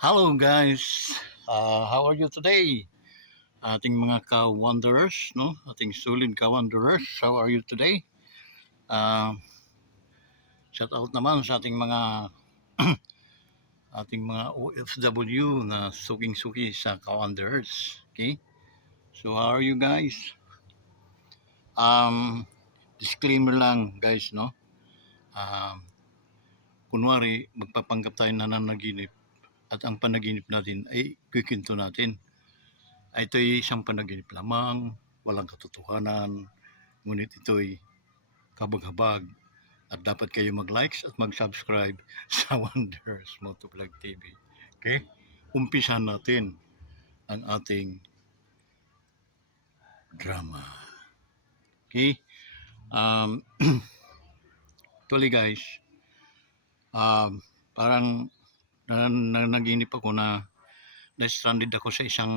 Hello guys, how are you today? Ating mga ka-wanderers, no? Ating solid ka-wanderers, how are you today? Uh, Shout out naman sa ating mga OFW na suking-suki sa ka-wanderers. Okay? So how are you guys? Um, Disclaimer lang guys, no? Um, Kunwari, magpapanggap tayo na nanaginip at ang panaginip natin ay kikinto natin. Ito'y isang panaginip lamang, walang katotohanan, ngunit ito'y kabag-habag at dapat kayo mag-likes at mag-subscribe sa Wonders Motovlog TV. Okay? Umpisahan natin ang ating drama. Okay? Um, Actually guys, parang naginip ako na stranded ako sa isang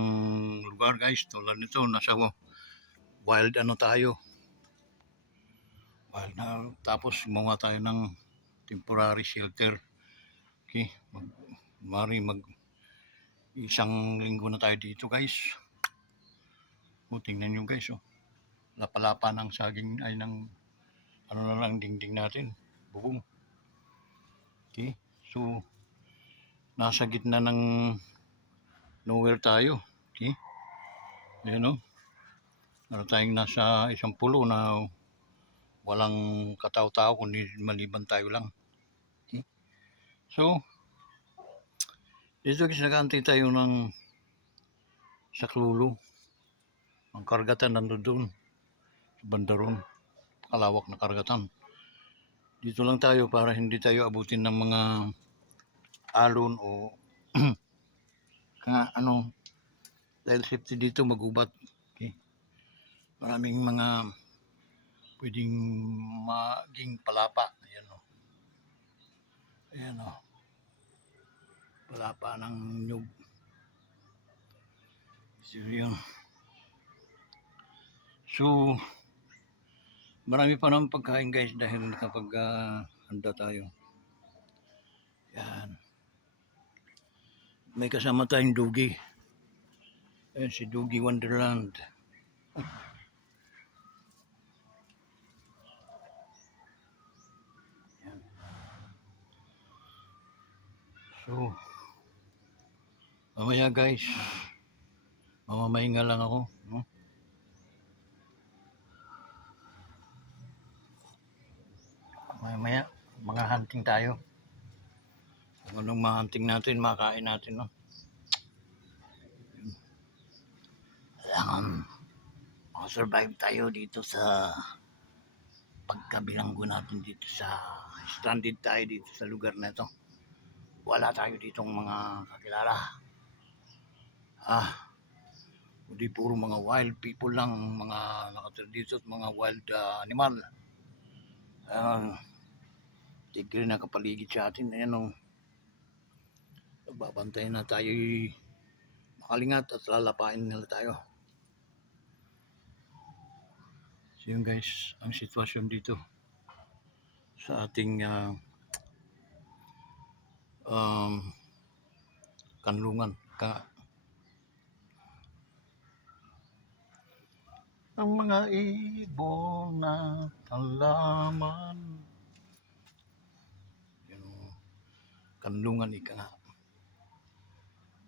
lugar guys. Tulad nito, nasa wild ano tayo. Wild na, tapos gumawa tayo ng temporary shelter. Okay? Mag isang linggo na tayo dito guys. Tingnan nyo guys, lapalapa ng saging ay ng ano na lang dingding natin, bubong. Okay, so nasa gitna ng nowhere tayo. Okay, ayan ano tayong nasa isang pulo na walang katao-tao kundi maliban tayo lang. Okay, so dito guys, nag-aantay tayo ng saklolo. Ang karagatan nandoon sa bandaron, kalawak na karagatan. Dito lang tayo para hindi tayo abutin ng mga alon o dahil safety dito magubat. Okay? Maraming mga pwedeng maging palapa. Ayan o. Palapa ng nyug. So yun. So marami pa naman pagkain guys dahil kapag handa tayo. Yan. May kasama tayong Dugi. Ayan si Dugi Wonderland. Yan. So mamaya guys, mamamahinga lang ako. No? Mamaya mga hunting tayo. Kung anong ma-hunting natin, makain natin. No? Survive tayo dito sa pagkabilanggo natin dito sa stranded tayo dito sa lugar na ito. Wala tayo ditong mga kakilala. Hindi puro mga wild people lang mga nakatira dito at mga wild animal. Tigre na kapaligid sa atin. Ayan babantayan na tayo makalingat at lalapain nila tayo. So yun guys, ang sitwasyon dito sa ating kanlungan. Ang mga ibon na halaman. Kanlungan ika nga.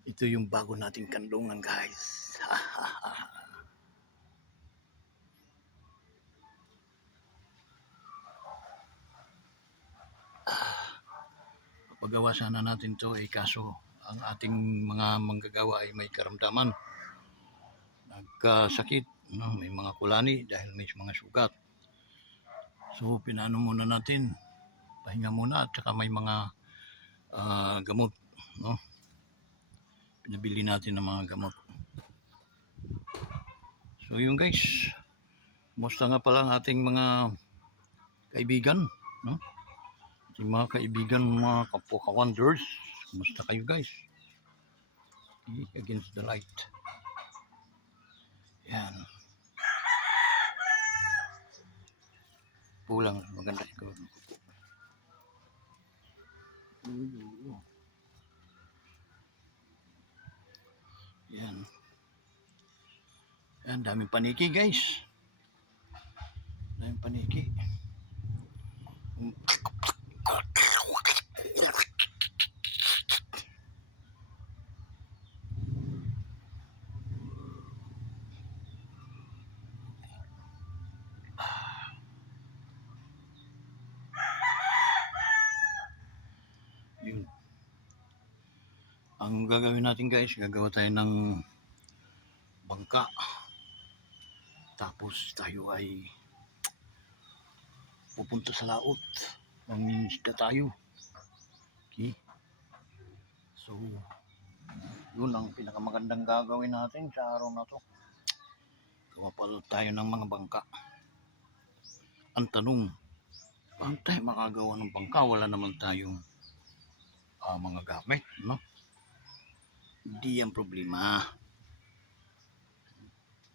Ito yung bago nating kanlungan guys. Pagawa sana natin to kaso ang ating mga manggagawa ay may karamdaman. Nagkasakit, no? May mga kulani dahil may mga sugat. So pinano muna natin, pahinga muna at saka may mga gamot, no? Pinabili natin ng mga gamot. So yun guys, musta nga pala ang ating mga kaibigan, no? Ating mga kaibigan, mga kapwa ka-wonders, musta kayo guys? Against the light. Yan. Pulang, maganda siguro. Yan, daming paniki guys. Daming paniki. Yun. Ang gagawin natin guys, gagawa tayo ng bangka. Tapos tayo ay pupunta sa laot. Mangingisda tayo. Okay? So, yun ang pinakamagandang gagawin natin sa araw na to. Gawa pala tayo ng mga bangka. Ang tanong, paano tayo makagawa ng bangka? Wala naman tayong mga gamit, no? Hindi yan problema.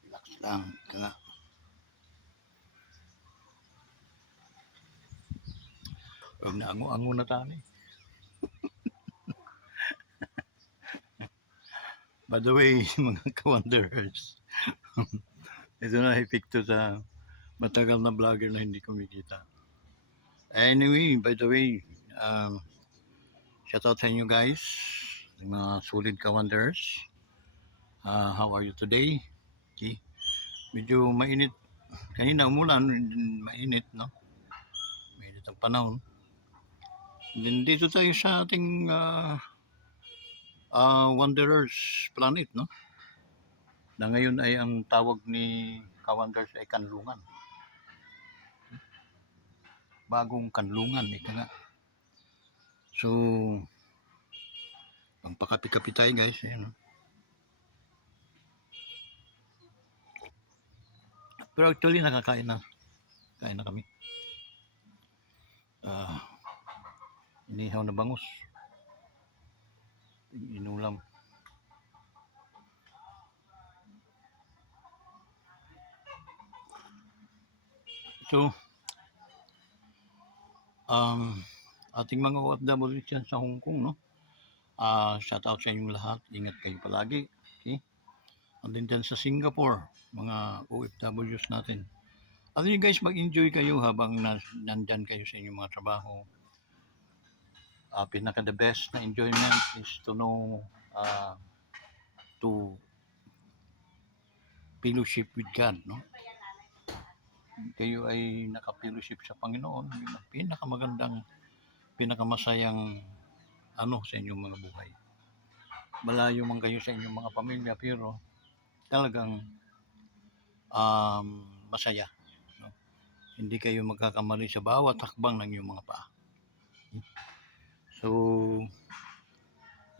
Relax lang. Kaya, huwag na ango-ango na tayo. By the way, mga ka-wanderers, ito na epekto sa matagal na vlogger na hindi kumikita. Anyway, by the way, shout out sa inyo guys, mga solid ka-wanderers. How are you today? Okay. Medyo mainit. Kanina umulan, mainit, no? Mainit ang panahon. Then dito tayo sa ating Wanderers Planet, no? Na ngayon ay ang tawag ni Kawanderers ay kanlungan. Bagong kanlungan, ika nga. So, pangpakapi-kapi tayo guys, no? Pero actually nakakain na. Kain na kami. Inihaw na bangus. Inulam. So, ating mga OFW dyan sa Hong Kong, no? Shout out sa inyong lahat. Ingat kayo palagi. Okay? And then dyan sa Singapore, mga OFWs natin. At you guys, mag-enjoy kayo habang nandyan kayo sa inyong mga trabaho. Pinaka the best na enjoyment is to know to fellowship with God, no? Kayo ay naka-fellowship sa Panginoon, yun ang pinakamagandang, pinakamasayang sa inyong mga buhay. Malayo man kayo sa inyong mga pamilya, pero talagang masaya, no? Hindi kayo magkakamali sa bawat hakbang ng inyong mga paa. So,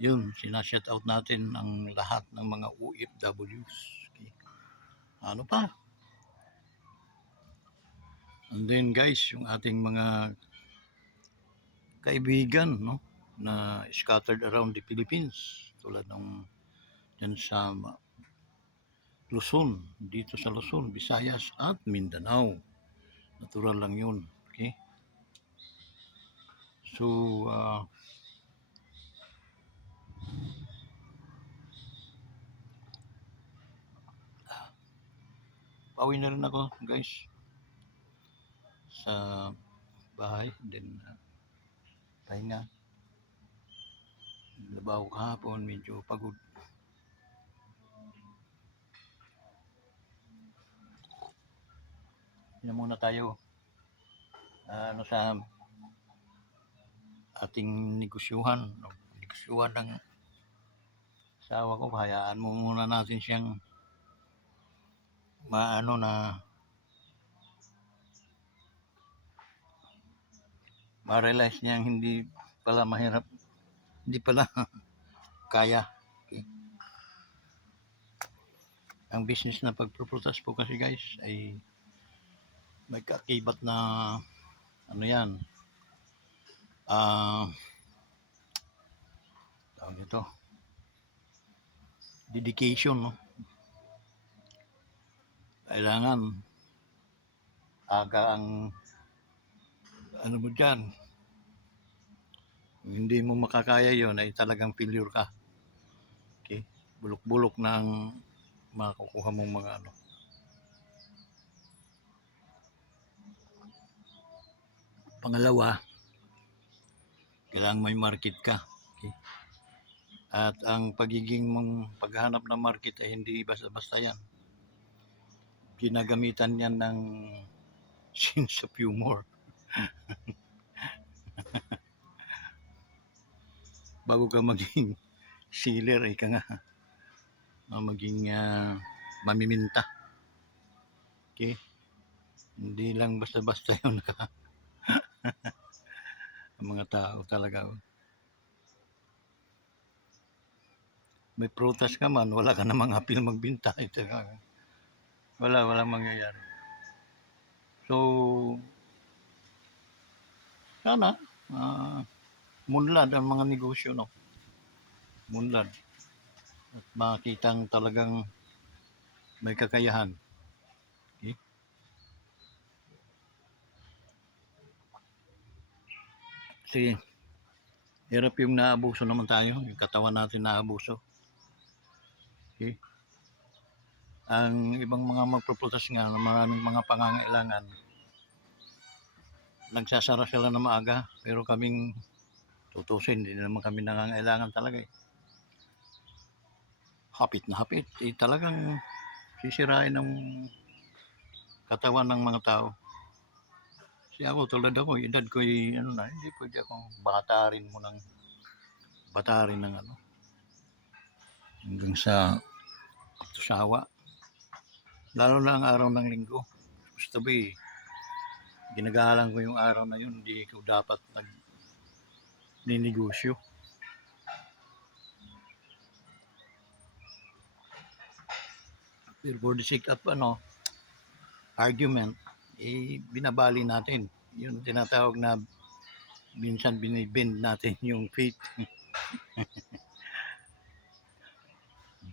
yun, sinashout out natin ang lahat ng mga OFWs. Okay. Ano pa? And then guys, yung ating mga kaibigan, no, na scattered around the Philippines, tulad ng dyan sa Luzon, dito sa Luzon, Visayas at Mindanao. Natural lang yun. Okay? So, pauwi na rin ako guys sa bahay. Then, pahinga. Labaw kahapon, medyo pagod. Yan muna tayo. Sa ating negosyuhan ng asawa ko, hayaan mo muna natin siyang ma-realize niyang hindi pala mahirap, hindi pala kaya. Okay. Ang business na pagproprutas po kasi guys ay may kakibat na yan, tawag ito, dedication, no? Kailangan aga ang mo dyan. Hindi mo makakaya yon ay talagang failure ka. Okay? Bulok-bulok ng makukuha mong mga Pangalawa, kailangan may market ka. Okay? At ang pagiging mong paghahanap ng market ay hindi basta-basta yan. Ginagamitan yan ng sense of humor. Bago ka maging sealer, ika nga, maging mamiminta. Okay? Hindi lang basta-basta yun ang mga tao talaga. May prutas ka man, wala ka namang apil magbinta. Walang mangyayari. So, sana, munlad ang mga negosyo, no? Munlad. At makitang talagang may kakayahan. Okay? Kasi, hirap yung naabuso naman tayo. Yung katawan natin naabuso. Okay? Ang ibang mga magproprutas nga, maraming mga pangangailangan, nagsasara sila na maaga, pero kaming tutusin, hindi naman kami nangangailangan talaga eh. Hapit na hapit, talagang sisirain ng katawan ng mga tao. Kasi ako, tulad ako, edad ko hindi pwede akong batarin ng hanggang sa tusawa. Lalo na ang araw ng linggo. Gusto ba ginagalang ko yung araw na yun, hindi ko dapat ninegosyo. Pero for the sake of argument, binabali natin. Yung tinatawag na minsan binibend natin yung faith.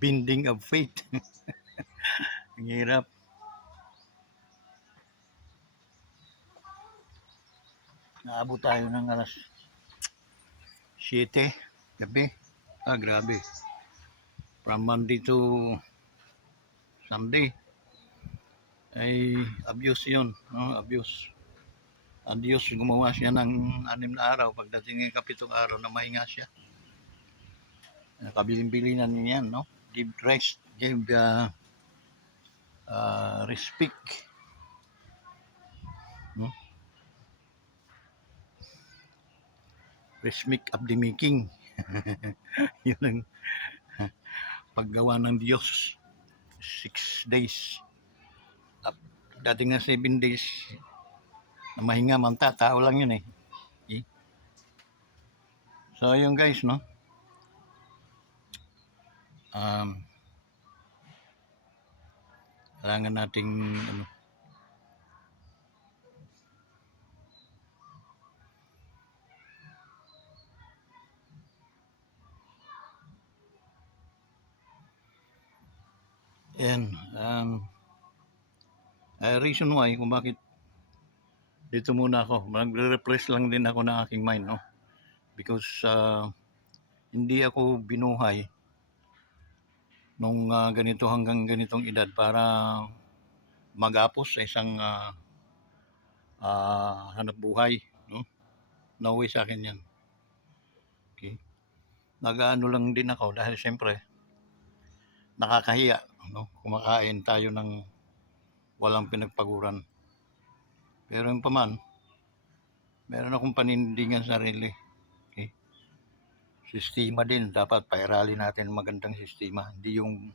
Bending of faith. Ang hirap. Naabot tayo ng alas 7 gabi. Grabe. From Monday to Sunday ay abuse yun, no? Abuse. Ang Diyos gumawa siya ng 6 na araw. Pagdating ng 7 araw na mahinga siya. Kabilin-bilinan niya yan, no? Give rest, give respect, no? Respect of the making. Yun ang paggawa ng Diyos. 6 days. Dating na 7 days na mahinga man tao lang yun eh. Okay? So yun guys, no? Kailangan nating and reason why kung bakit dito muna ako, magre-refresh lang din ako ng aking mind, no? Because hindi ako binuhay nung ganito hanggang ganitong edad para magapos sa isang hanap buhay, no? No way sa akin yan. Okay? Nag-ano lang din ako dahil siyempre nakakahiya, no? Kumakain tayo ng walang pinagpaguran. Pero yung paman, meron akong panindigan sa sarili. Okay? Sistema din, dapat pairali natin magandang sistema. Hindi yung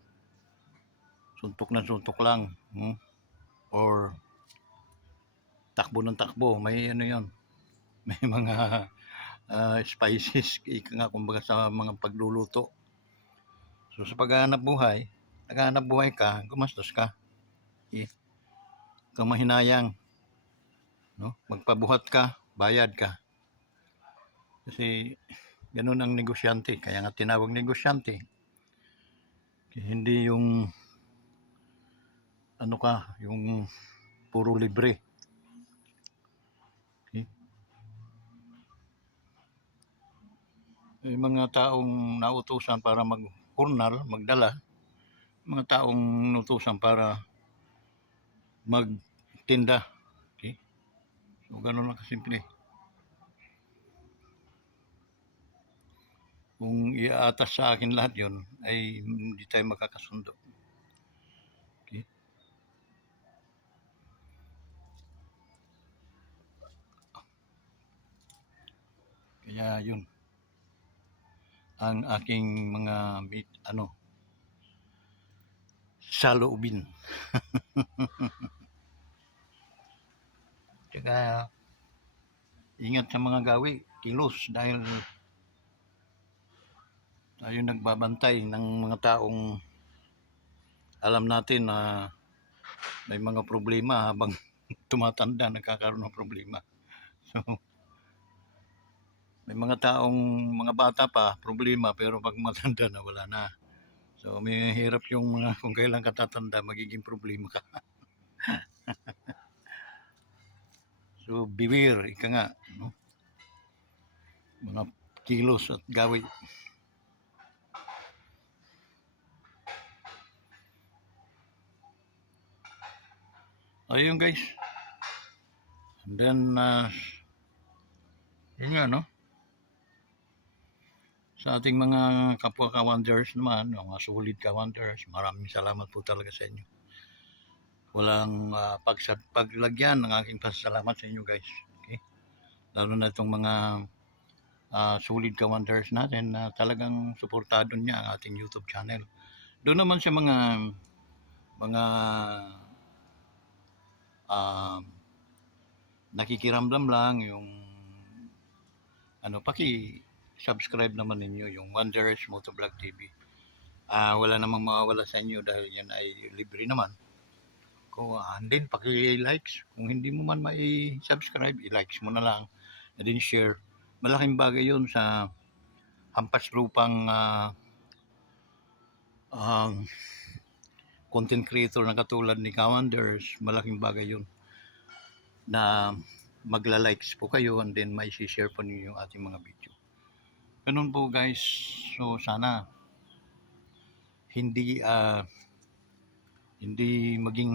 suntok na suntok lang. Or takbo ng takbo. May yun. May mga spices, nga kumbaga sa mga pagluluto. So sa naghahanap buhay ka, gumastos ka. Okay? Kung mahinayang, no? Magpabuhat ka, bayad ka. Kasi ganun ang negosyante, kaya nga tinawag negosyante. Hindi yung yung puro libre. Okay? May mga taong nautusan para mag-journal, magdala. Mga taong nautusan para magtinda. Okay? So ganun lang kasimple. Kung iaatas sa akin lahat yon ay hindi tayo makakasundo. Okay? Kaya yun ang aking mga saloobin. Tsaka ingat sa mga gawi, kilos dahil tayo nagbabantay ng mga taong alam natin na may mga problema habang tumatanda, nagkakaroon ng problema. So, may mga taong mga bata pa problema pero pag matanda na wala na. So may hirap yung mga kung kailan ka tatanda magiging problema ka. So beware, ika nga, no? Mga kilos at gawi. Ayun guys. And then, yun nga, no? Sa ating mga kapwa ka-wonders naman, mga sulit ka-wonders, maraming salamat po talaga sa inyo. Walang paglagyan ng aking pasasalamat sa inyo guys. Okay? Lalo na itong mga sulit ka-wonders natin na talagang suportado niya ang ating YouTube channel. Doon naman sa mga uh, nakikiramdam lang yung paki-subscribe naman ninyo yung Wonders Motovlog TV. Wala namang mawawala sa inyo dahil yan ay libre naman. Kung din paki-likes, kung hindi mo man mai-subscribe, i-likes mo na lang, na din share. Malaking bagay yun sa hampas lupang content creator na katulad ni Kawanders. Malaking bagay yun na magla-likes po kayo and then may share po ninyo yung ating mga video. Ganun po guys. So sana hindi maging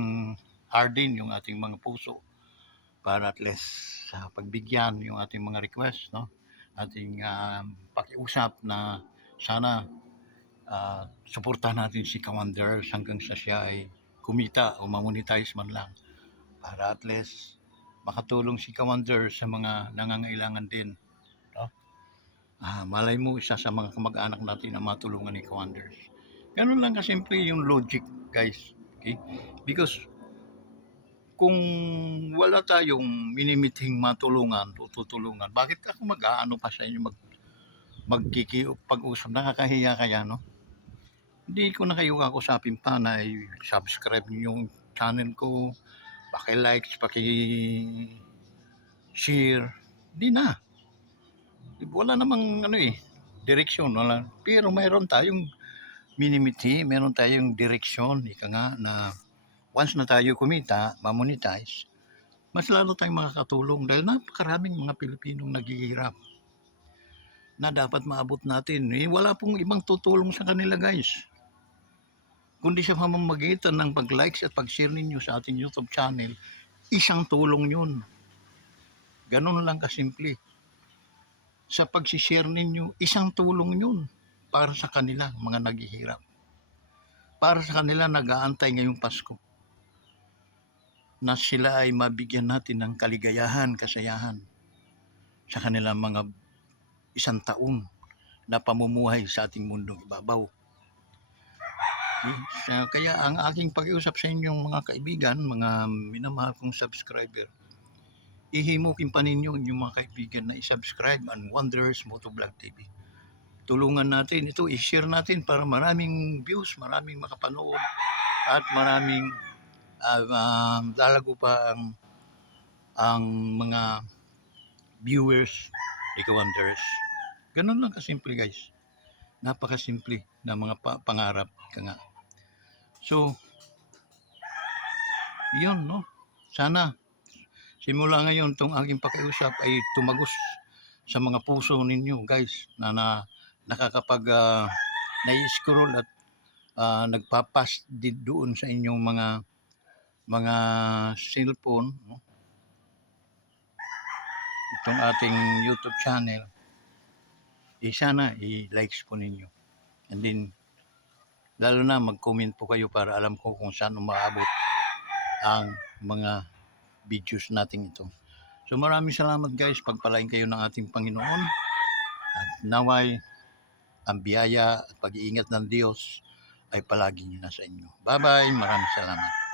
harden yung ating mga puso para at least sa pagbigyan yung ating mga request, no? Ating pakiusap na sana suportahan natin si Kawanders hanggang sa siya ay kumita o mamonetize man lang para at least makatulong si Kawanders sa mga nangangailangan din, no? Malay mo isa sa mga kamag-anak natin na matulungan ni Kawanders. Ganun lang kasimple yung logic guys. Okay? Because kung wala tayong minimithing matulungan o tutulungan, bakit ako mag-aano pa sa inyo magkikipag-usap? Nakakahiya kaya, no? Hindi ko na kayo kakusapin pa na subscribe niyo yung channel ko, paki-likes, paki-share. Di na. Wala namang direksyon. Wala. Pero mayroon tayong minimithi, mayroon tayong direksyon, ika nga, na once na tayo kumita, mamonetize, mas lalo tayong makakatulong dahil napakaraming mga Pilipinong naghihirap na dapat maabot natin. Wala pong ibang tutulong sa kanila guys, kundi sa pamamagitan ng pag-likes at pag-share ninyo sa ating YouTube channel. Isang tulong yun. Ganun lang kasimple. Sa pag-share ninyo, isang tulong yun para sa kanila, mga naghihirap. Para sa kanila nag-aantay ngayong Pasko na sila ay mabigyan natin ng kaligayahan, kasayahan sa kanilang mga isang taon na pamumuhay sa ating mundong ibabaw. Kaya ang aking pag-iusap sa inyong mga kaibigan, mga minamahal kong subscriber, ihimukin pa ninyo yung mga kaibigan na i-subscribe ang Wonders Motovlog TV. Tulungan natin ito, i-share natin para maraming views, maraming makapanood at maraming lalago pa ang mga viewers ni Wonders. Ganun lang kasimple guys. Napakasimple na mga pangarap ka nga. So, yun, no? Sana simula ngayon tong aking pakiusap ay tumagos sa mga puso ninyo guys na nakakapag nai-scroll at nagpapas din doon sa inyong mga cellphone, no? Itong ating YouTube channel. sana i-likes po ninyo. And then, lalo na mag-comment po kayo para alam ko kung saan umaabot ang mga videos natin ito. So maraming salamat guys, pagpalain kayo ng ating Panginoon at naway ang biyaya at pag-iingat ng Diyos ay palagi nasa inyo. Bye-bye, maraming salamat.